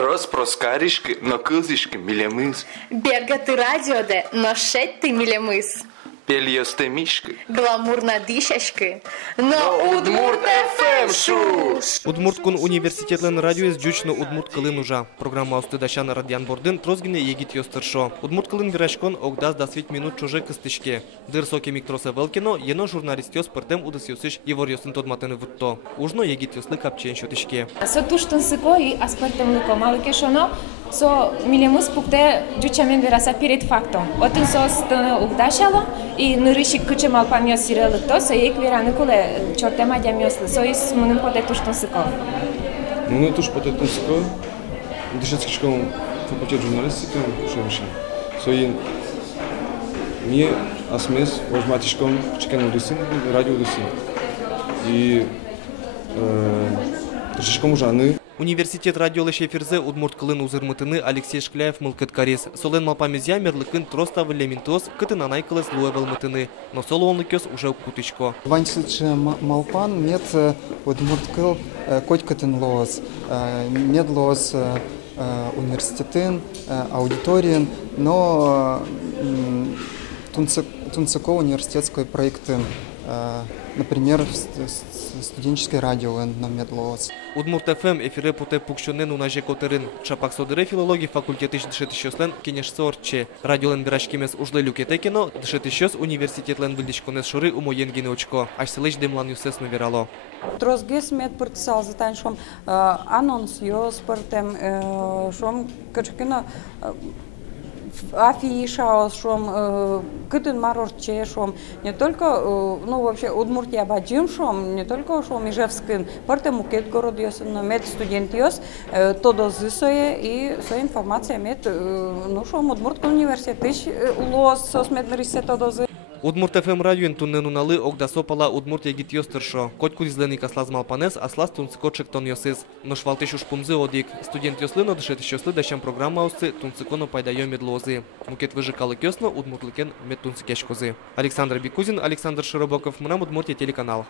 Розпроскарішки, но килзішки мілямис. Бегати радіоде, ношетти мілямис. Пельйосте мішки. Гламурна дишашки. Но Удмурт ФМ шуш! Удмурткун университетлен радиоес джучно Удмурт кылын ужа. Программа устыдашан радиан бордын трозгине егит ёстыршо. Удмурт кылын вирашкон огдас 20 минут чуже кыстышке. Дыр соки миктроса велкино, ено журналист ёс пыртем удыс ёсыш Ивор ёсын тодматыны вутто. Ужно егит ёслы капчен шотышке. Со туштын сыко и аспартем лыко малыке шоно, со милемыс пукте джучамен вераса перед фактом. Отын со стыны угдашало, и нырышик кычым алпам ёс сирелыкто, со ек вераны куле чортем адям ёслы. Со ис мунын поте туштын сыко. Муны туш поте туштын сыко, дышецкишком факультет журналистика шевышен. Со ин мне асмес возматишком чекен удысын, радио удысын. И дышечком ужаны. Университет радиолы шеферзе Удмурт кылын узырмытыны Алексей Шкляев мылкыт карес. Солен малпамезя мерлыкын троста вылементос кытын анайкылы слуэ вылмытыны. Но солонлы кёс уже укутычко. Ваньсычы малпан мет Удмурт кыл коть кытын лоз. Мед лоз университетын, аудиториен, но тунцыко университетской проекты. Например, студенческое радио на Медлоос. Удмурт ФМ эфире путе пукшонен унаже котерин. Чапак содыре филологии факультетыш дышетышёслен кенешсорче. Радиолен бирашкемес ужле люкетекено, дышетышёс университетлен билдишконес шуры умоенгене очко. Аж селыч демлан юсес наверало. Трозгес мед пыртсал затань шом анонс ёс пыртем шом качкино афиша, шом, кытын марорче, шом, не только, ну, вообще, Удмуртия баджим, шом, не только, шом, Ижевскин, порте мукет город ёс, но мед студент ёс, тодо зысое, и своя информация мед, ну, шом, Удмуртский университет, улоз, сосмед нарисе тодо зы. Удмурт ФМ радиоен тунненуналы огдасопала Удмурт егит ёстыршо. Котку излени каслаз малпанес, аслаз тунцикочек тон ёсыз. Но швалтыш уж пунзы одик. Студент ёслыно дышетыш ёслы дащам программа усы тунциконо пайдайо медлозы. Мукет выжикалы кёсно Удмуртлыкен мед тунцикешкозы. Александр Бикузин, Александр Широбоков, Мнам Удмуртия телеканал.